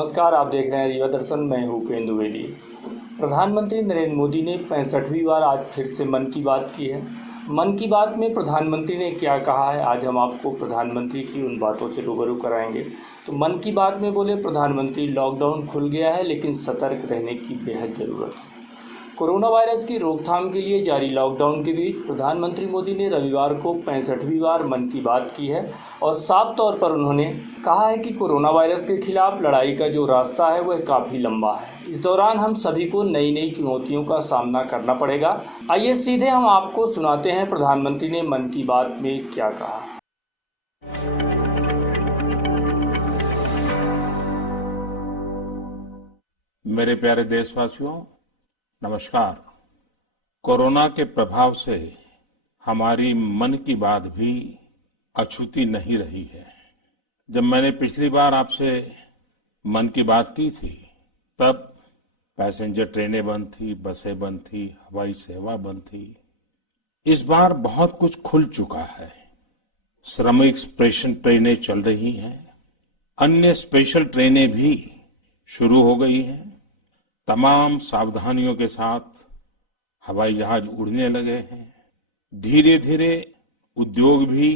नमस्कार, आप देख रहे हैं रीवा दर्शन। मैं हूँ उपेंद्र द्विवेदी। प्रधानमंत्री नरेंद्र मोदी ने 65वीं बार आज फिर से मन की बात की है। मन की बात में प्रधानमंत्री ने क्या कहा है, आज हम आपको प्रधानमंत्री की उन बातों से रूबरू कराएंगे। तो मन की बात में बोले प्रधानमंत्री, लॉकडाउन खुल गया है लेकिन सतर्क रहने की बेहद ज़रूरत है। कोरोना वायरस की रोकथाम के लिए जारी लॉकडाउन के बीच प्रधानमंत्री मोदी ने रविवार को 65वीं बार मन की बात की है और साफ तौर पर उन्होंने कहा है कि कोरोना वायरस के खिलाफ लड़ाई का जो रास्ता है वह काफ़ी लंबा है। इस दौरान हम सभी को नई नई चुनौतियों का सामना करना पड़ेगा। आइए सीधे हम आपको सुनाते हैं प्रधानमंत्री ने मन की बात में क्या कहा। मेरे प्यारे देशवासियों, नमस्कार। कोरोना के प्रभाव से हमारी मन की बात भी अछूती नहीं रही है। जब मैंने पिछली बार आपसे मन की बात की थी, तब पैसेंजर ट्रेनें बंद थी, बसें बंद थी, हवाई सेवा बंद थी। इस बार बहुत कुछ खुल चुका है। श्रमिक स्पेशल ट्रेनें चल रही हैं, अन्य स्पेशल ट्रेनें भी शुरू हो गई हैं। तमाम सावधानियों के साथ हवाई जहाज उड़ने लगे हैं। धीरे धीरे उद्योग भी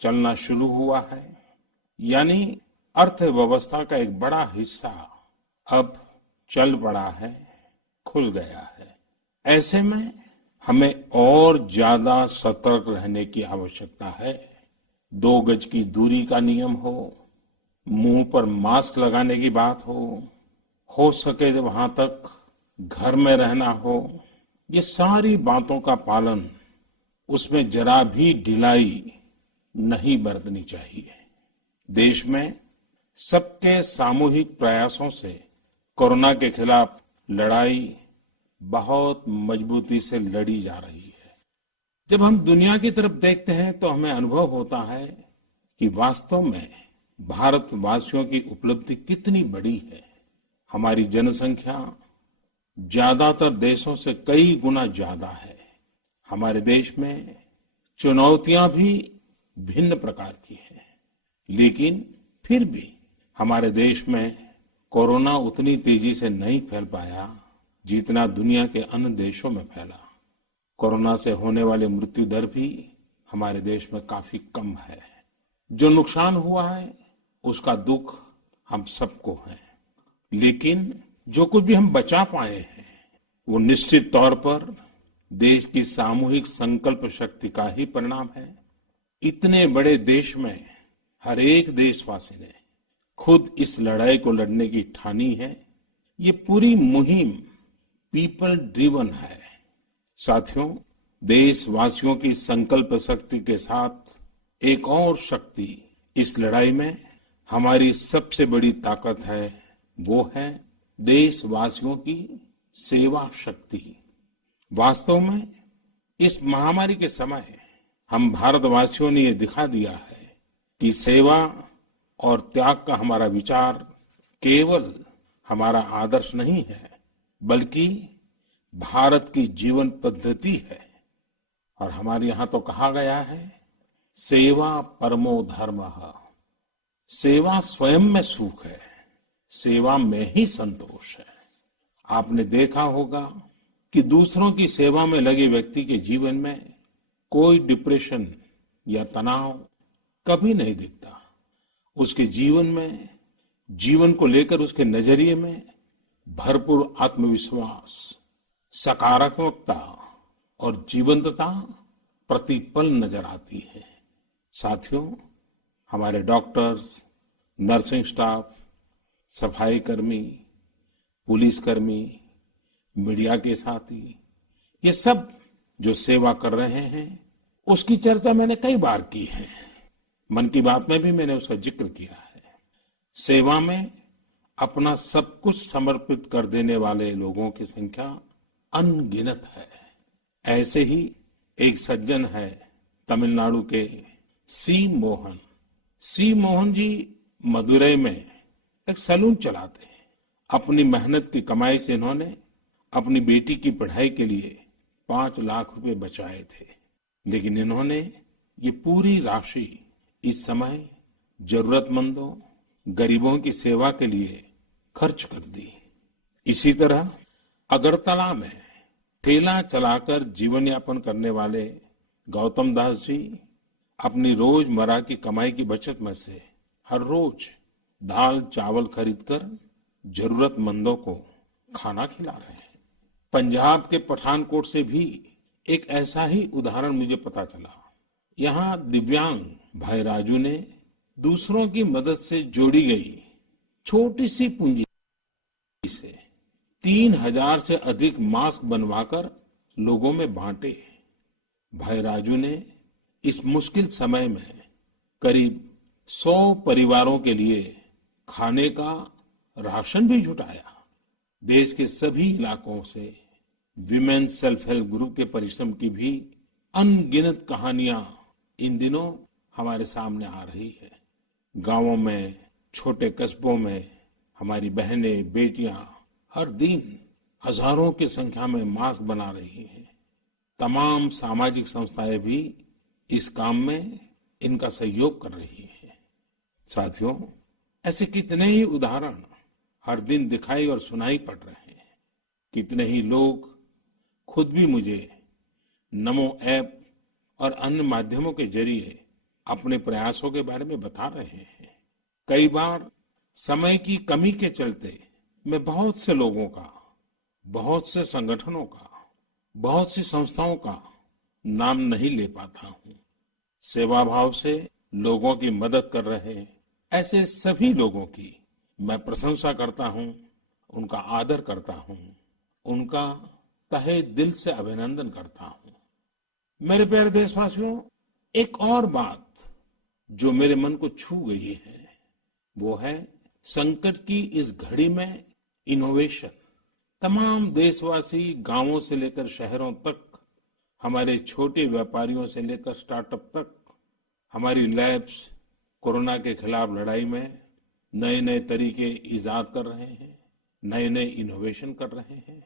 चलना शुरू हुआ है। यानी अर्थव्यवस्था का एक बड़ा हिस्सा अब चल पड़ा है, खुल गया है। ऐसे में हमें और ज्यादा सतर्क रहने की आवश्यकता है। 2 गज की दूरी का नियम हो, मुंह पर मास्क लगाने की बात हो सके तो वहां तक घर में रहना हो, ये सारी बातों का पालन, उसमें जरा भी ढिलाई नहीं बरतनी चाहिए। देश में सबके सामूहिक प्रयासों से कोरोना के खिलाफ लड़ाई बहुत मजबूती से लड़ी जा रही है। जब हम दुनिया की तरफ देखते हैं तो हमें अनुभव होता है कि वास्तव में भारतवासियों की उपलब्धि कितनी बड़ी है। हमारी जनसंख्या ज्यादातर देशों से कई गुना ज्यादा है। हमारे देश में चुनौतियां भी भिन्न प्रकार की हैं, लेकिन फिर भी हमारे देश में कोरोना उतनी तेजी से नहीं फैल पाया जितना दुनिया के अन्य देशों में फैला। कोरोना से होने वाली मृत्यु दर भी हमारे देश में काफी कम है। जो नुकसान हुआ है उसका दुख हम सबको है, लेकिन जो कुछ भी हम बचा पाए हैं वो निश्चित तौर पर देश की सामूहिक संकल्प शक्ति का ही परिणाम है। इतने बड़े देश में हर एक देशवासी ने खुद इस लड़ाई को लड़ने की ठानी है। ये पूरी मुहिम पीपल ड्रिवन है। साथियों, देशवासियों की संकल्प शक्ति के साथ एक और शक्ति इस लड़ाई में हमारी सबसे बड़ी ताकत है, वो है देशवासियों की सेवा शक्ति। वास्तव में इस महामारी के समय हम भारतवासियों ने ये दिखा दिया है कि सेवा और त्याग का हमारा विचार केवल हमारा आदर्श नहीं है, बल्कि भारत की जीवन पद्धति है। और हमारे यहाँ तो कहा गया है, सेवा परमो धर्मः। सेवा स्वयं में सुख है, सेवा में ही संतोष है। आपने देखा होगा कि दूसरों की सेवा में लगे व्यक्ति के जीवन में कोई डिप्रेशन या तनाव कभी नहीं दिखता। उसके जीवन में, जीवन को लेकर उसके नजरिए में भरपूर आत्मविश्वास, सकारात्मकता और जीवंतता प्रतिपल नजर आती है। साथियों, हमारे डॉक्टर्स, नर्सिंग स्टाफ, सफाई कर्मी, पुलिसकर्मी, मीडिया के साथी, ये सब जो सेवा कर रहे हैं, उसकी चर्चा मैंने कई बार की है। मन की बात में भी मैंने उसका जिक्र किया है। सेवा में अपना सब कुछ समर्पित कर देने वाले लोगों की संख्या अनगिनत है। ऐसे ही एक सज्जन है तमिलनाडु के सी मोहन। सी मोहन जी मदुरई में एक सैलून चलाते हैं। अपनी मेहनत की कमाई से इन्होंने अपनी बेटी की पढ़ाई के लिए 5 लाख रुपए बचाए थे, लेकिन इन्होंने ये पूरी राशि इस समय जरूरतमंदों, गरीबों की सेवा के लिए खर्च कर दी। इसी तरह अगरतला में ठेला चलाकर जीवन यापन करने वाले गौतम दास जी अपनी रोजमर्रा की कमाई की बचत में से हर रोज दाल चावल खरीदकर जरूरतमंदों को खाना खिला रहे हैं। पंजाब के पठानकोट से भी एक ऐसा ही उदाहरण मुझे पता चला। यहाँ दिव्यांग भाई राजू ने दूसरों की मदद से जोड़ी गई छोटी सी पूंजी से 3000 से अधिक मास्क बनवाकर लोगों में बांटे। भाई राजू ने इस मुश्किल समय में करीब 100 परिवारों के लिए खाने का राशन भी जुटाया। देश के सभी इलाकों से विमेन सेल्फ हेल्प ग्रुप के परिश्रम की भी अनगिनत कहानियां इन दिनों हमारे सामने आ रही है। गांवों में, छोटे कस्बों में हमारी बहनें, बेटियां हर दिन हजारों की संख्या में मास्क बना रही हैं। तमाम सामाजिक संस्थाएं भी इस काम में इनका सहयोग कर रही हैं। साथियों, ऐसे कितने ही उदाहरण हर दिन दिखाई और सुनाई पड़ रहे हैं। कितने ही लोग खुद भी मुझे नमो ऐप और अन्य माध्यमों के जरिए अपने प्रयासों के बारे में बता रहे हैं। कई बार समय की कमी के चलते मैं बहुत से लोगों का, बहुत से संगठनों का, बहुत सी संस्थाओं का नाम नहीं ले पाता हूं। सेवा भाव से लोगों की मदद कर रहे ऐसे सभी लोगों की मैं प्रशंसा करता हूं, उनका आदर करता हूं, उनका तहे दिल से अभिनंदन करता हूं। मेरे प्यारे देशवासियों, एक और बात जो मेरे मन को छू गई है वो है संकट की इस घड़ी में इनोवेशन। तमाम देशवासी गांवों से लेकर शहरों तक, हमारे छोटे व्यापारियों से लेकर स्टार्टअप तक, हमारी लैब्स कोरोना के खिलाफ लड़ाई में नए नए तरीके इजाद कर रहे हैं, नए नए इनोवेशन कर रहे हैं।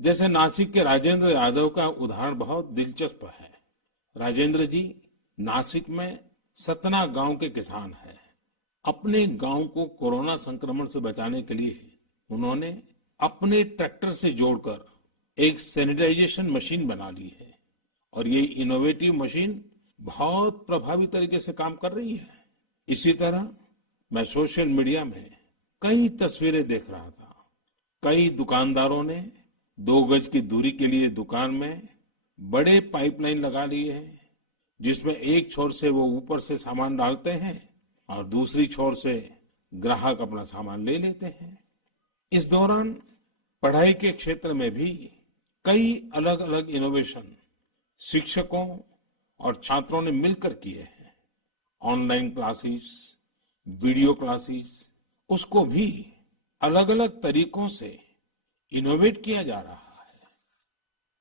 जैसे नासिक के राजेंद्र यादव का उदाहरण बहुत दिलचस्प है। राजेंद्र जी नासिक में सतना गांव के किसान हैं। अपने गांव को कोरोना संक्रमण से बचाने के लिए उन्होंने अपने ट्रैक्टर से जोड़कर एक सैनिटाइजेशन मशीन बना ली है और ये इनोवेटिव मशीन बहुत प्रभावी तरीके से काम कर रही है। इसी तरह मैं सोशल मीडिया में कई तस्वीरें देख रहा था। कई दुकानदारों ने 2 गज की दूरी के लिए दुकान में बड़े पाइपलाइन लगा लिए हैं, जिसमें एक छोर से वो ऊपर से सामान डालते हैं और दूसरी छोर से ग्राहक अपना सामान ले लेते हैं। इस दौरान पढ़ाई के क्षेत्र में भी कई अलग अलग इनोवेशन शिक्षकों और छात्रों ने मिलकर किए हैं। ऑनलाइन क्लासेस, वीडियो क्लासेस, उसको भी अलग अलग तरीकों से इनोवेट किया जा रहा है।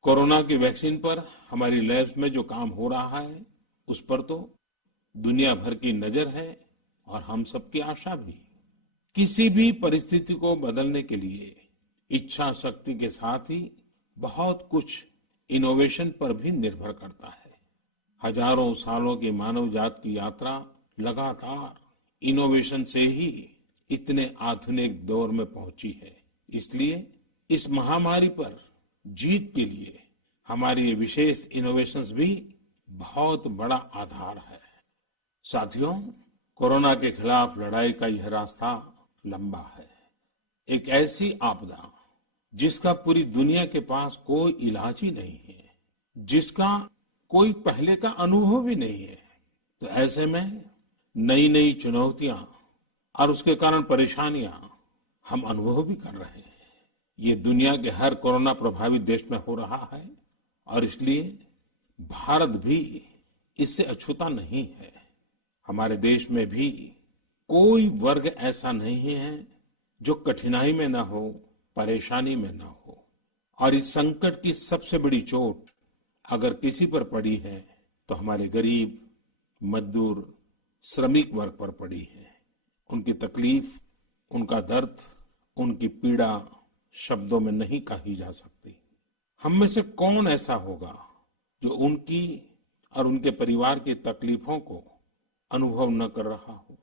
कोरोना की वैक्सीन पर हमारी लैब्स में जो काम हो रहा है उस पर तो दुनिया भर की नजर है और हम सबकी आशा भी। किसी भी परिस्थिति को बदलने के लिए इच्छा शक्ति के साथ ही बहुत कुछ इनोवेशन पर भी निर्भर करता है। हजारों सालों की मानव जात की यात्रा लगातार इनोवेशन से ही इतने आधुनिक दौर में पहुंची है। इसलिए इस महामारी पर जीत के लिए हमारी ये विशेष इनोवेशंस भी बहुत बड़ा आधार है। साथियों, कोरोना के खिलाफ लड़ाई का यह रास्ता लंबा है। एक ऐसी आपदा जिसका पूरी दुनिया के पास कोई इलाज ही नहीं है, जिसका कोई पहले का अनुभव भी नहीं है, तो ऐसे में नई नई चुनौतियां और उसके कारण परेशानियां हम अनुभव भी कर रहे हैं। ये दुनिया के हर कोरोना प्रभावित देश में हो रहा है और इसलिए भारत भी इससे अछूता नहीं है। हमारे देश में भी कोई वर्ग ऐसा नहीं है जो कठिनाई में ना हो, परेशानी में ना हो। और इस संकट की सबसे बड़ी चोट अगर किसी पर पड़ी है तो हमारे गरीब, मजदूर, श्रमिक वर्ग पर पड़ी है। उनकी तकलीफ, उनका दर्द, उनकी पीड़ा शब्दों में नहीं कही जा सकती। हम में से कौन ऐसा होगा जो उनकी और उनके परिवार की तकलीफों को अनुभव न कर रहा हो।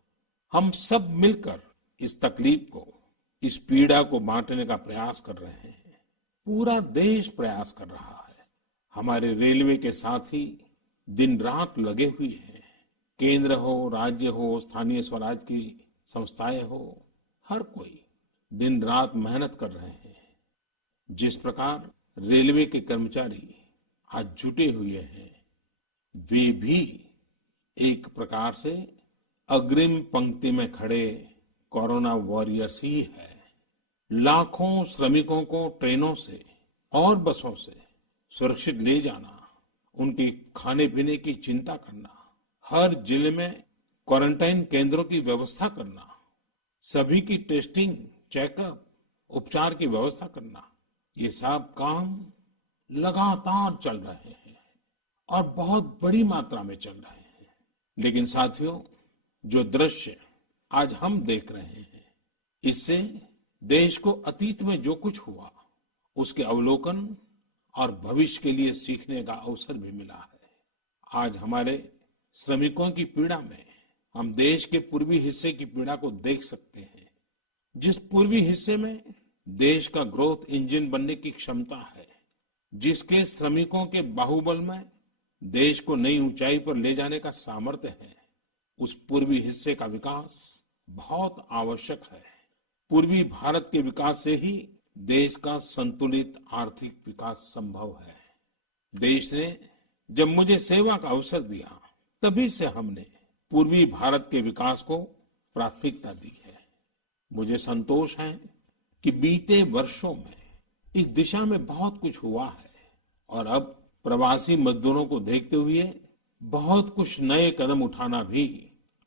हम सब मिलकर इस तकलीफ को, इस पीड़ा को बांटने का प्रयास कर रहे हैं। पूरा देश प्रयास कर रहा है। हमारे रेलवे के साथी दिन रात लगे हुए हैं। केंद्र हो, राज्य हो, स्थानीय स्वराज की संस्थाएं हो, हर कोई दिन रात मेहनत कर रहे हैं। जिस प्रकार रेलवे के कर्मचारी आज जुटे हुए हैं, वे भी एक प्रकार से अग्रिम पंक्ति में खड़े कोरोना वॉरियर्स ही है। लाखों श्रमिकों को ट्रेनों से और बसों से सुरक्षित ले जाना, उनके खाने पीने की चिंता करना, हर जिले में क्वारंटाइन केंद्रों की व्यवस्था करना, सभी की टेस्टिंग, चेकअप, उपचार की व्यवस्था करना, ये सब काम लगातार चल रहे हैं और बहुत बड़ी मात्रा में चल रहे हैं। लेकिन साथियों, जो दृश्य आज हम देख रहे हैं, इससे देश को अतीत में जो कुछ हुआ उसके अवलोकन और भविष्य के लिए सीखने का अवसर भी मिला है। आज हमारे श्रमिकों की पीड़ा में हम देश के पूर्वी हिस्से की पीड़ा को देख सकते हैं। जिस पूर्वी हिस्से में देश का ग्रोथ इंजन बनने की क्षमता है, जिसके श्रमिकों के बाहुबल में देश को नई ऊंचाई पर ले जाने का सामर्थ्य है, उस पूर्वी हिस्से का विकास बहुत आवश्यक है। पूर्वी भारत के विकास से ही देश का संतुलित आर्थिक विकास संभव है। देश ने जब मुझे सेवा का अवसर दिया, तभी से हमने पूर्वी भारत के विकास को प्राथमिकता दी है। मुझे संतोष है कि बीते वर्षों में इस दिशा में बहुत कुछ हुआ है और अब प्रवासी मजदूरों को देखते हुए बहुत कुछ नए कदम उठाना भी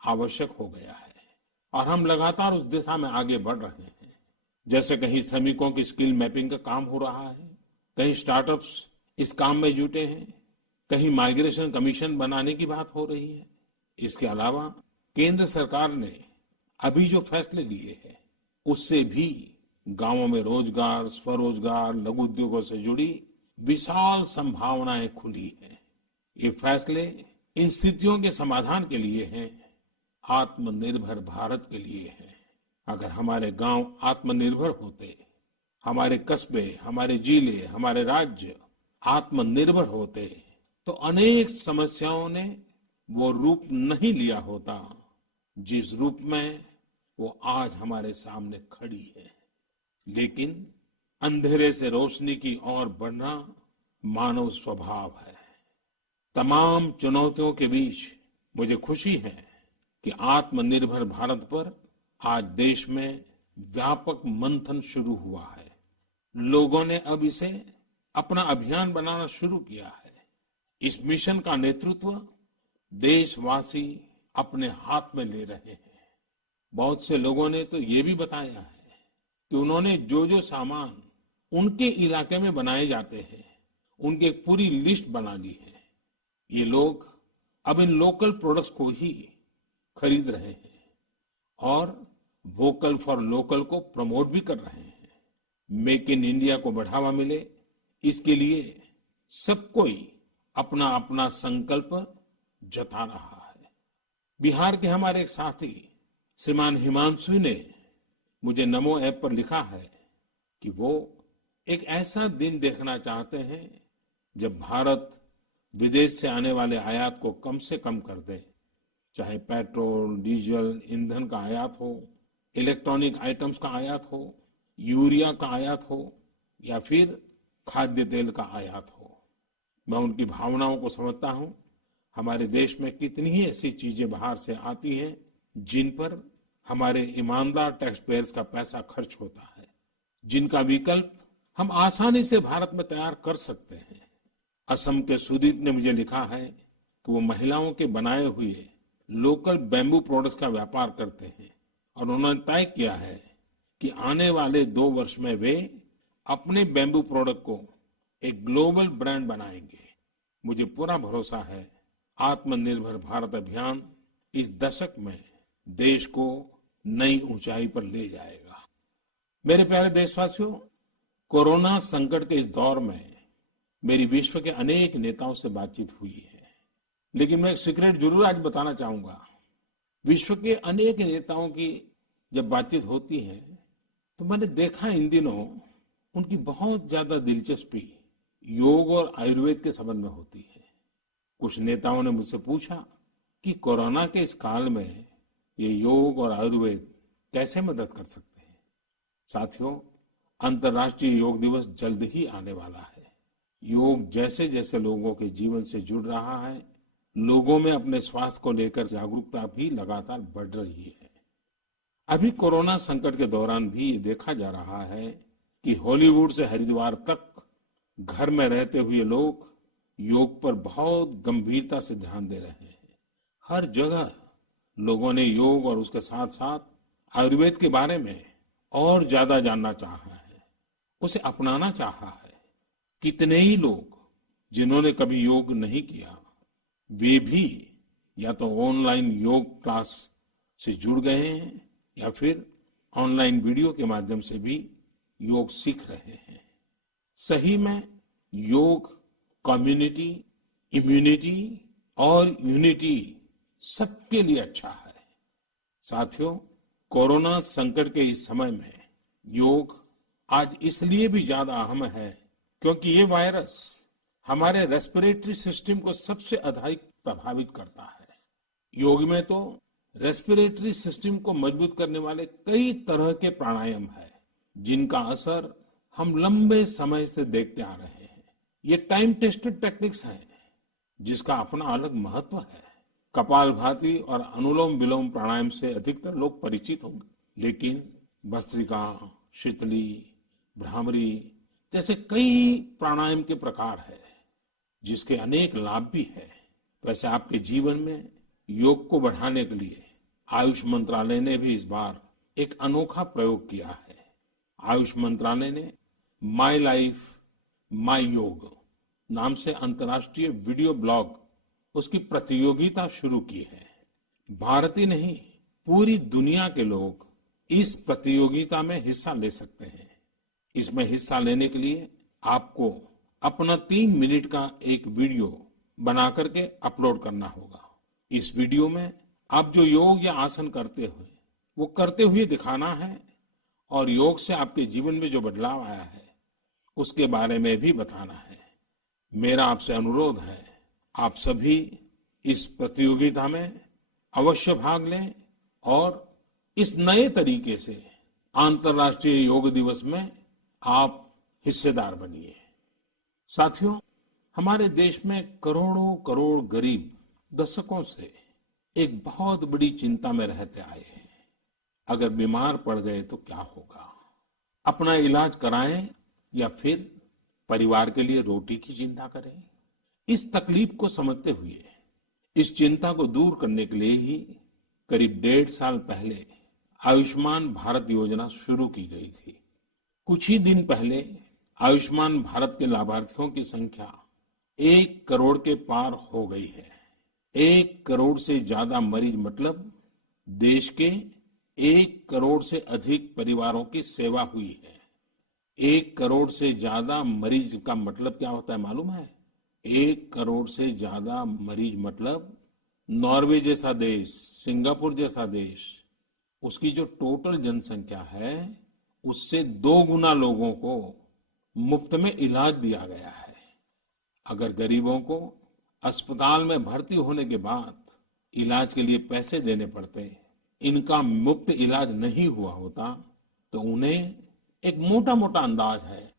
आवश्यक हो गया है और हम लगातार उस दिशा में आगे बढ़ रहे हैं। जैसे कहीं श्रमिकों की स्किल मैपिंग का काम हो रहा है, कहीं स्टार्टअप्स इस काम में जुटे हैं, कहीं माइग्रेशन कमीशन बनाने की बात हो रही है। इसके अलावा केंद्र सरकार ने अभी जो फैसले लिए हैं, उससे भी गांवों में रोजगार, स्वरोजगार, लघु उद्योगों से जुड़ी विशाल संभावनाएं खुली हैं। ये फैसले इन स्थितियों के समाधान के लिए हैं, आत्मनिर्भर भारत के लिए हैं। अगर हमारे गांव आत्मनिर्भर होते, हमारे कस्बे, हमारे जिले, हमारे राज्य आत्मनिर्भर होते, तो अनेक समस्याओं ने वो रूप नहीं लिया होता जिस रूप में वो आज हमारे सामने खड़ी है। लेकिन अंधेरे से रोशनी की ओर बढ़ना मानव स्वभाव है। तमाम चुनौतियों के बीच मुझे खुशी है कि आत्मनिर्भर भारत पर आज देश में व्यापक मंथन शुरू हुआ है। लोगों ने अब इसे अपना अभियान बनाना शुरू किया है। इस मिशन का नेतृत्व देशवासी अपने हाथ में ले रहे हैं। बहुत से लोगों ने तो ये भी बताया है कि उन्होंने जो जो सामान उनके इलाके में बनाए जाते हैं, उनकी एक पूरी लिस्ट बना ली है। ये लोग अब इन लोकल प्रोडक्ट्स को ही खरीद रहे हैं और वोकल फॉर लोकल को प्रमोट भी कर रहे हैं। मेक इन इंडिया को बढ़ावा मिले, इसके लिए सब कोई अपना अपना संकल्प जता रहा है। बिहार के हमारे एक साथी श्रीमान हिमांशु ने मुझे नमो ऐप पर लिखा है कि वो एक ऐसा दिन देखना चाहते हैं जब भारत विदेश से आने वाले आयात को कम से कम कर दे, चाहे पेट्रोल, डीजल, ईंधन का आयात हो, इलेक्ट्रॉनिक आइटम्स का आयात हो, यूरिया का आयात हो या फिर खाद्य तेल का आयात हो। मैं उनकी भावनाओं को समझता हूं। हमारे देश में कितनी ही ऐसी चीजें बाहर से आती हैं जिन पर हमारे ईमानदार टैक्स पेयर्स का पैसा खर्च होता है, जिनका विकल्प हम आसानी से भारत में तैयार कर सकते हैं। असम के सुदीप ने मुझे लिखा है कि वो महिलाओं के बनाए हुए लोकल बैम्बू प्रोडक्ट्स का व्यापार करते हैं और उन्होंने तय किया है कि आने वाले 2 वर्ष में वे अपने बैम्बू प्रोडक्ट को एक ग्लोबल ब्रांड बनाएंगे। मुझे पूरा भरोसा है आत्मनिर्भर भारत अभियान इस दशक में देश को नई ऊंचाई पर ले जाएगा। मेरे प्यारे देशवासियों, कोरोना संकट के इस दौर में मेरी विश्व के अनेक नेताओं से बातचीत हुई है, लेकिन मैं एक सीक्रेट जरूर आज बताना चाहूंगा। विश्व के अनेक नेताओं की जब बातचीत होती है तो तो मैंने देखा इन दिनों उनकी बहुत ज्यादा दिलचस्पी योग और आयुर्वेद के संबंध में होती है। कुछ नेताओं ने मुझसे पूछा कि कोरोना के इस काल में ये योग और आयुर्वेद कैसे मदद कर सकते हैं। साथियों, अंतर्राष्ट्रीय योग दिवस जल्द ही आने वाला है। योग जैसे जैसे लोगों के जीवन से जुड़ रहा है, लोगों में अपने स्वास्थ्य को लेकर जागरूकता भी लगातार बढ़ रही है। अभी कोरोना संकट के दौरान भी ये देखा जा रहा है कि हॉलीवुड से हरिद्वार तक घर में रहते हुए लोग योग पर बहुत गंभीरता से ध्यान दे रहे हैं। हर जगह लोगों ने योग और उसके साथ साथ आयुर्वेद के बारे में और ज्यादा जानना चाहा है, उसे अपनाना चाहा है। कितने ही लोग जिन्होंने कभी योग नहीं किया, वे भी या तो ऑनलाइन योग क्लास से जुड़ गए हैं या फिर ऑनलाइन वीडियो के माध्यम से भी योग सीख रहे हैं। सही में योग कम्युनिटी, इम्यूनिटी और यूनिटी सबके लिए अच्छा है। साथियों, कोरोना संकट के इस समय में योग आज इसलिए भी ज्यादा अहम है क्योंकि ये वायरस हमारे रेस्पिरेटरी सिस्टम को सबसे अधिक प्रभावित करता है। योग में तो रेस्पिरेटरी सिस्टम को मजबूत करने वाले कई तरह के प्राणायाम है, जिनका असर हम लंबे समय से देखते आ रहे हैं। ये टाइम टेस्टेड टेक्निक्स हैं, जिसका अपना अलग महत्व है। कपालभाति और अनुलोम विलोम प्राणायाम से अधिकतर लोग परिचित होंगे, लेकिन भस्त्रिका, शीतली, भ्रामरी जैसे कई प्राणायाम के प्रकार है, जिसके अनेक लाभ भी है। वैसे आपके जीवन में योग को बढ़ाने के लिए आयुष मंत्रालय ने भी इस बार एक अनोखा प्रयोग किया है। आयुष मंत्रालय ने माई लाइफ माई योग नाम से अंतर्राष्ट्रीय वीडियो ब्लॉग उसकी प्रतियोगिता शुरू की है। भारत ही नहीं, पूरी दुनिया के लोग इस प्रतियोगिता में हिस्सा ले सकते हैं। इसमें हिस्सा लेने के लिए आपको अपना 3 मिनट का एक वीडियो बना करके अपलोड करना होगा। इस वीडियो में आप जो योग या आसन करते हुए वो करते हुए दिखाना है और योग से आपके जीवन में जो बदलाव आया है उसके बारे में भी बताना है। मेरा आपसे अनुरोध है, आप सभी इस प्रतियोगिता में अवश्य भाग लें और इस नए तरीके से अंतर्राष्ट्रीय योग दिवस में आप हिस्सेदार बनिए। साथियों, हमारे देश में करोड़ों करोड़ गरीब दशकों से एक बहुत बड़ी चिंता में रहते आए हैं। अगर बीमार पड़ गए तो क्या होगा? अपना इलाज कराएं या फिर परिवार के लिए रोटी की चिंता करें? इस तकलीफ को समझते हुए इस चिंता को दूर करने के लिए ही करीब 1.5 साल पहले आयुष्मान भारत योजना शुरू की गई थी। कुछ ही दिन पहले आयुष्मान भारत के लाभार्थियों की संख्या 1 करोड़ के पार हो गई है। 1 करोड़ से ज्यादा मरीज मतलब देश के 1 करोड़ से अधिक परिवारों की सेवा हुई है। 1 करोड़ से ज्यादा मरीज का मतलब क्या होता है मालूम है? 1 करोड़ से ज्यादा मरीज मतलब नॉर्वे जैसा देश, सिंगापुर जैसा देश, उसकी जो टोटल जनसंख्या है उससे 2 गुना लोगों को मुफ्त में इलाज दिया गया है। अगर गरीबों को अस्पताल में भर्ती होने के बाद इलाज के लिए पैसे देने पड़ते, इनका मुफ्त इलाज नहीं हुआ होता, तो उन्हें एक मोटा मोटा अंदाज है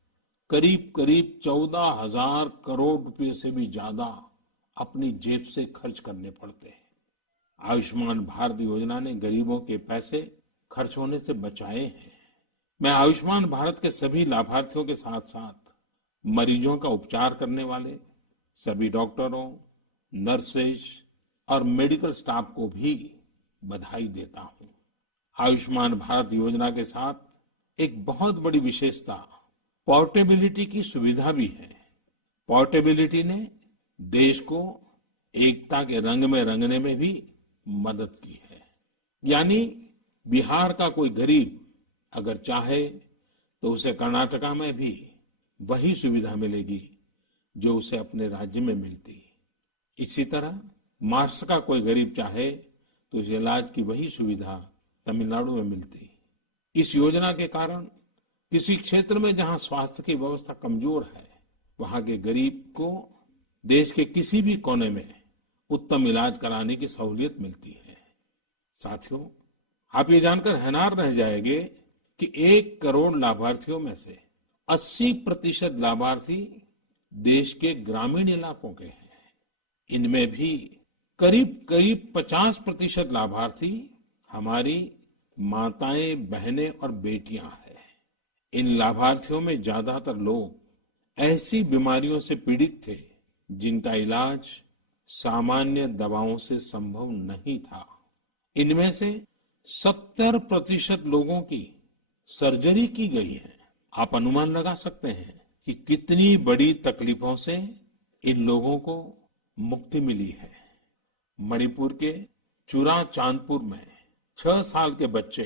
करीब करीब 14,000 करोड़ रुपए से भी ज्यादा अपनी जेब से खर्च करने पड़ते हैं। आयुष्मान भारत योजना ने गरीबों के पैसे खर्च होने से बचाए हैं। मैं आयुष्मान भारत के सभी लाभार्थियों के साथ साथ मरीजों का उपचार करने वाले सभी डॉक्टरों, नर्सेज और मेडिकल स्टाफ को भी बधाई देता हूं। आयुष्मान भारत योजना के साथ एक बहुत बड़ी विशेषता पोर्टेबिलिटी की सुविधा भी है। पोर्टेबिलिटी ने देश को एकता के रंग में रंगने में भी मदद की है। यानी बिहार का कोई गरीब अगर चाहे तो उसे कर्नाटका में भी वही सुविधा मिलेगी जो उसे अपने राज्य में मिलती। इसी तरह महाराष्ट्र का कोई गरीब चाहे तो उसे इलाज की वही सुविधा तमिलनाडु में मिलती। इस योजना के कारण किसी क्षेत्र में जहां स्वास्थ्य की व्यवस्था कमजोर है, वहां के गरीब को देश के किसी भी कोने में उत्तम इलाज कराने की सहूलियत मिलती है। साथियों, आप ये जानकर हैरान रह जाएंगे कि 1 करोड़ लाभार्थियों में से 80% लाभार्थी देश के ग्रामीण इलाकों के हैं। इनमें भी करीब करीब 50% लाभार्थी हमारी माताएं, बहनें और बेटियां हैं। इन लाभार्थियों में ज्यादातर लोग ऐसी बीमारियों से पीड़ित थे जिनका इलाज सामान्य दवाओं से संभव नहीं था। इनमें से 70% लोगों की सर्जरी की गई है। आप अनुमान लगा सकते हैं कि कितनी बड़ी तकलीफों से इन लोगों को मुक्ति मिली है। मणिपुर के चुरा चांदपुर में 6 साल के बच्चे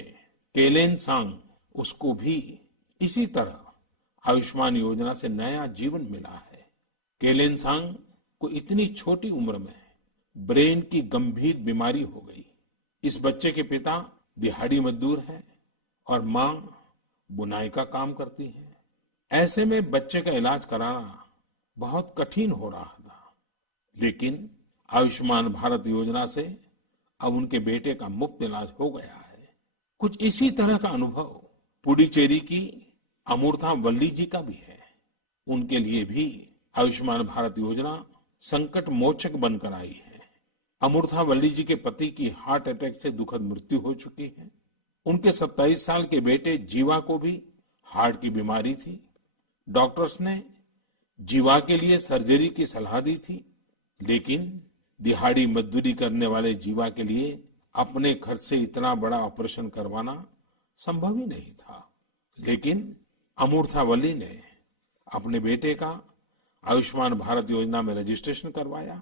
केलेनसांग, उसको भी इसी तरह आयुष्मान योजना से नया जीवन मिला है। केलेनसांग को इतनी छोटी उम्र में ब्रेन की गंभीर बीमारी हो गई। इस बच्चे के पिता दिहाड़ी मजदूर हैं और मां बुनाई का काम करती है। ऐसे में बच्चे का इलाज कराना बहुत कठिन हो रहा था, लेकिन आयुष्मान भारत योजना से अब उनके बेटे का मुफ्त इलाज हो गया है। कुछ इसी तरह का अनुभव पुडुचेरी की अमूर्था वल्ली जी का भी है। उनके लिए भी आयुष्मान भारत योजना संकट मोचक बनकर आई है। अमूर्था वल्ली जी के पति की हार्ट अटैक से दुखद मृत्यु हो चुकी है। उनके 27 साल के बेटे जीवा को भी हार्ट की बीमारी थी। डॉक्टर्स ने जीवा के लिए सर्जरी की सलाह दी थी, लेकिन दिहाड़ी मजदूरी करने वाले जीवा के लिए अपने खर्च से इतना बड़ा ऑपरेशन करवाना संभव ही नहीं था। लेकिन अमूर्था वल्ली ने अपने बेटे का आयुष्मान भारत योजना में रजिस्ट्रेशन करवाया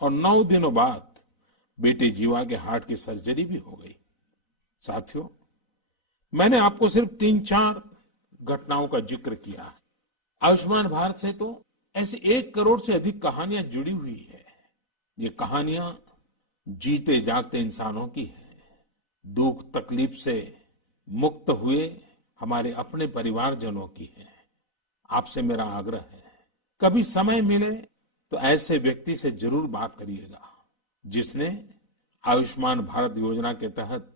और 9 दिनों बाद बेटे जीवा के हार्ट की सर्जरी भी हो गई। साथियों, मैंने आपको सिर्फ 3-4 घटनाओं का जिक्र किया। आयुष्मान भारत से तो ऐसी 1 करोड़ से अधिक कहानियां जुड़ी हुई है। ये कहानियां जीते जागते इंसानों की हैं। दुख तकलीफ से मुक्त हुए हमारे अपने परिवारजनों की है। आपसे मेरा आग्रह है, कभी समय मिले तो ऐसे व्यक्ति से जरूर बात करिएगा जिसने आयुष्मान भारत योजना के तहत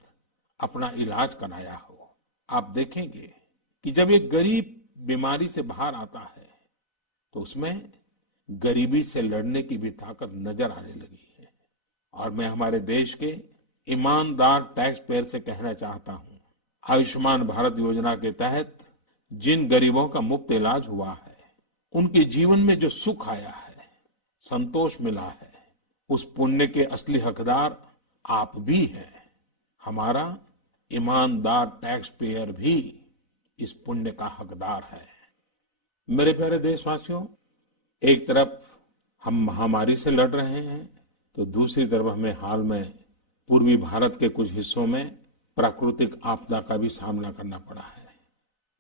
अपना इलाज कराया हो। आप देखेंगे कि जब एक गरीब बीमारी से बाहर आता है तो उसमें गरीबी से लड़ने की भी ताकत नजर आने लगी है। और मैं हमारे देश के ईमानदार टैक्स पेयर से कहना चाहता हूं, आयुष्मान भारत योजना के तहत जिन गरीबों का मुफ्त इलाज हुआ है, उनके जीवन में जो सुख आया है, संतोष मिला है, उस पुण्य के असली हकदार आप भी हैं। हमारा ईमानदार टैक्स पेयर भी इस पुण्य का हकदार है। मेरे प्यारे देशवासियों, एक तरफ हम महामारी से लड़ रहे हैं तो दूसरी तरफ हमें हाल में पूर्वी भारत के कुछ हिस्सों में प्राकृतिक आपदा का भी सामना करना पड़ा है।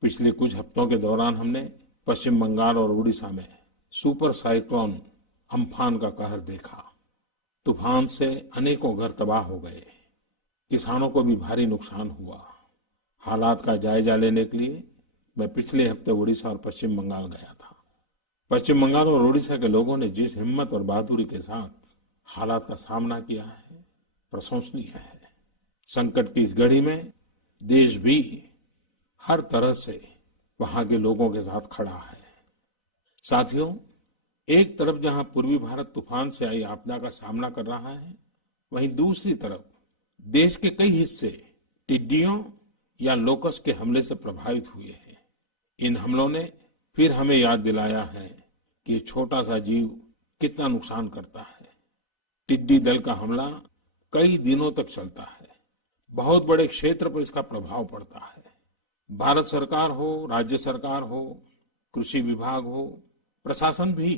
पिछले कुछ हफ्तों के दौरान हमने पश्चिम बंगाल और उड़ीसा में सुपर साइक्लोन अम्फान का कहर देखा। तूफान से अनेकों घर तबाह हो गए, किसानों को भी भारी नुकसान हुआ। हालात का जायजा लेने के लिए मैं पिछले हफ्ते उड़ीसा और पश्चिम बंगाल गया था। पश्चिम बंगाल और उड़ीसा के लोगों ने जिस हिम्मत और बहादुरी के साथ हालात का सामना किया है, प्रशंसनीय है। संकट की इस घड़ी में देश भी हर तरह से वहां के लोगों के साथ खड़ा है। साथियों, एक तरफ जहां पूर्वी भारत तूफान से आई आपदा का सामना कर रहा है, वहीं दूसरी तरफ देश के कई हिस्से टिड्डियों या लोकस के हमले से प्रभावित हुए हैं। इन हमलों ने फिर हमें याद दिलाया है कि ये छोटा सा जीव कितना नुकसान करता है। टिड्डी दल का हमला कई दिनों तक चलता है, बहुत बड़े क्षेत्र पर इसका प्रभाव पड़ता है। भारत सरकार हो, राज्य सरकार हो, कृषि विभाग हो, प्रशासन भी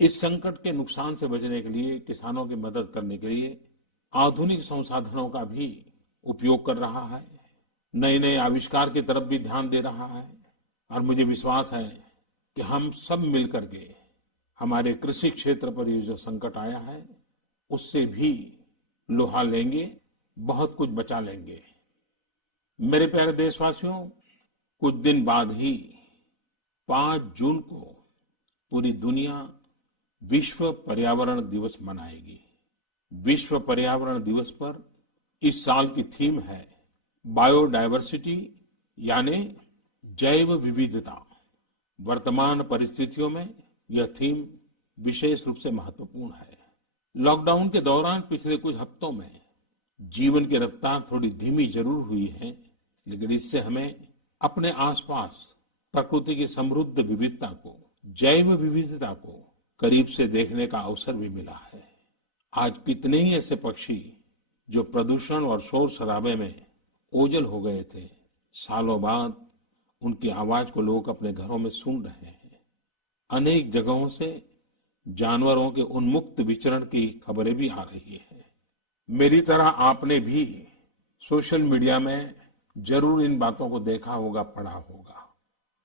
इस संकट के नुकसान से बचने के लिए, किसानों की मदद करने के लिए आधुनिक संसाधनों का भी उपयोग कर रहा है। नए नए आविष्कार की तरफ भी ध्यान दे रहा है। और मुझे विश्वास है कि हम सब मिलकर के हमारे कृषि क्षेत्र पर ये जो संकट आया है, उससे भी लोहा लेंगे, बहुत कुछ बचा लेंगे। मेरे प्यारे देशवासियों, कुछ दिन बाद ही 5 जून को पूरी दुनिया विश्व पर्यावरण दिवस मनाएगी। विश्व पर्यावरण दिवस पर इस साल की थीम है बायोडायवर्सिटी, यानी जैव विविधता। वर्तमान परिस्थितियों में यह थीम विशेष रूप से महत्वपूर्ण है। लॉकडाउन के दौरान पिछले कुछ हफ्तों में जीवन की रफ्तार थोड़ी धीमी जरूर हुई है, लेकिन इससे हमें अपने आसपास प्रकृति की समृद्ध विविधता को, जैव विविधता को करीब से देखने का अवसर भी मिला है। आज कितने ही ऐसे पक्षी जो प्रदूषण और शोर शराबे में ओझल हो गए थे, सालों बाद उनकी आवाज को लोग अपने घरों में सुन रहे हैं। अनेक जगहों से जानवरों के उन्मुक्त विचरण की खबरें भी आ रही हैं। मेरी तरह आपने भी सोशल मीडिया में जरूर इन बातों को देखा होगा, पढ़ा होगा।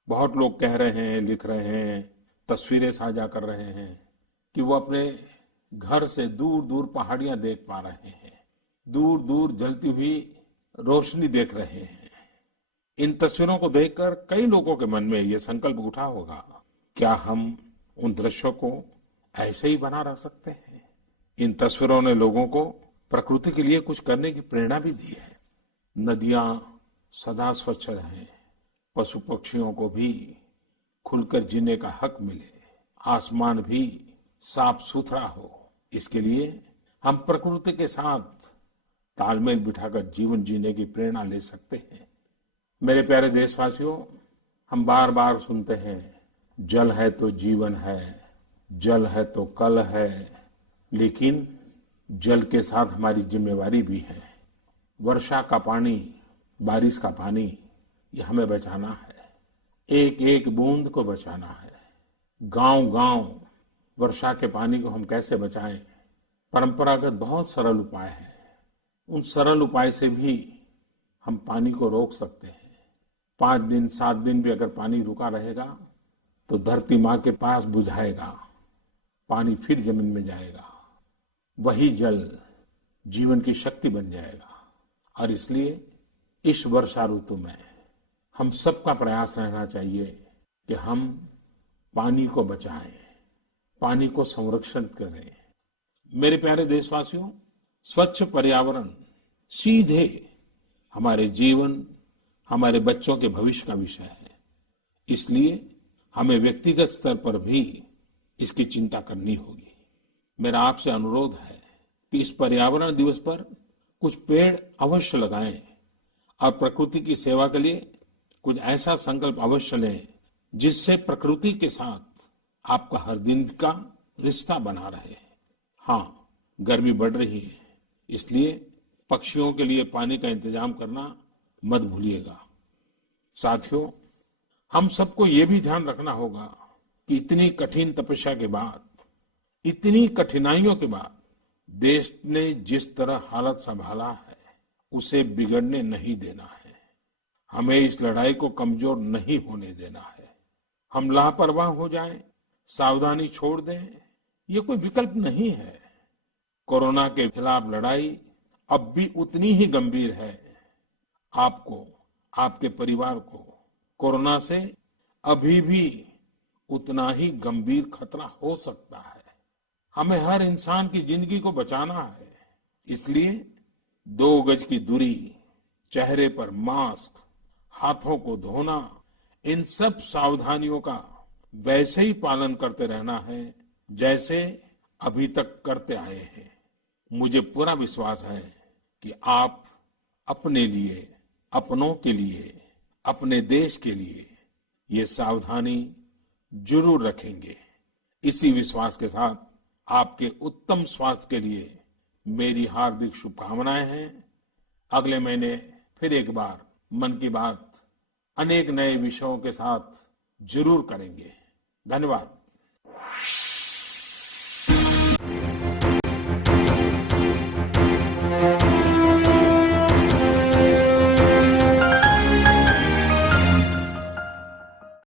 बहुत लोग कह रहे हैं, लिख रहे हैं, तस्वीरें साझा कर रहे हैं कि वो अपने घर से दूर दूर पहाड़ियां देख पा रहे हैं, दूर दूर जलती हुई रोशनी देख रहे हैं। इन तस्वीरों को देखकर कई लोगों के मन में ये संकल्प उठा होगा, क्या हम उन दृश्यों को ऐसे ही बना रख सकते हैं? इन तस्वीरों ने लोगों को प्रकृति के लिए कुछ करने की प्रेरणा भी दी है। नदियां सदा स्वच्छ रहें, पशु पक्षियों को भी खुलकर जीने का हक मिले, आसमान भी साफ सुथरा हो, इसके लिए हम प्रकृति के साथ तालमेल बिठाकर जीवन जीने की प्रेरणा ले सकते हैं। मेरे प्यारे देशवासियों, हम बार बार सुनते हैं जल है तो जीवन है, जल है तो कल है, लेकिन जल के साथ हमारी जिम्मेवारी भी है। वर्षा का पानी, बारिश का पानी, ये हमें बचाना है। एक एक बूंद को बचाना है। गांव गांव वर्षा के पानी को हम कैसे बचाएं? परंपरागत बहुत सरल उपाय हैं। उन सरल उपाय से भी हम पानी को रोक सकते हैं। 5 दिन 7 दिन भी अगर पानी रुका रहेगा तो धरती माँ के पास बुझाएगा, पानी फिर जमीन में जाएगा, वही जल जीवन की शक्ति बन जाएगा। और इसलिए इस वर्षा ऋतु में हम सबका प्रयास रहना चाहिए कि हम पानी को बचाएं, पानी को संरक्षण करें। मेरे प्यारे देशवासियों, स्वच्छ पर्यावरण सीधे हमारे जीवन, हमारे बच्चों के भविष्य का विषय है। इसलिए हमें व्यक्तिगत स्तर पर भी इसकी चिंता करनी होगी। मेरा आपसे अनुरोध है कि इस पर्यावरण दिवस पर कुछ पेड़ अवश्य लगाएं और प्रकृति की सेवा के लिए कुछ ऐसा संकल्प अवश्य लें जिससे प्रकृति के साथ आपका हर दिन का रिश्ता बना रहे। हाँ, गर्मी बढ़ रही है, इसलिए पक्षियों के लिए पानी का इंतजाम करना मत भूलिएगा। साथियों, हम सबको ये भी ध्यान रखना होगा कि इतनी कठिन तपस्या के बाद, इतनी कठिनाइयों के बाद देश ने जिस तरह हालत संभाला है, उसे बिगड़ने नहीं देना है। हमें इस लड़ाई को कमजोर नहीं होने देना है। हम लापरवाह हो जाएं, सावधानी छोड़ दें, ये कोई विकल्प नहीं है। कोरोना के खिलाफ लड़ाई अब भी उतनी ही गंभीर है। आपको, आपके परिवार को कोरोना से अभी भी उतना ही गंभीर खतरा हो सकता है। हमें हर इंसान की जिंदगी को बचाना है। इसलिए 2 गज की दूरी, चेहरे पर मास्क, हाथों को धोना, इन सब सावधानियों का वैसे ही पालन करते रहना है जैसे अभी तक करते आए हैं। मुझे पूरा विश्वास है कि आप अपने लिए, अपनों के लिए, अपने देश के लिए ये सावधानी जरूर रखेंगे। इसी विश्वास के साथ आपके उत्तम स्वास्थ्य के लिए मेरी हार्दिक शुभकामनाएं हैं। अगले महीने फिर एक बार मन की बात अनेक नए विषयों के साथ जरूर करेंगे। धन्यवाद।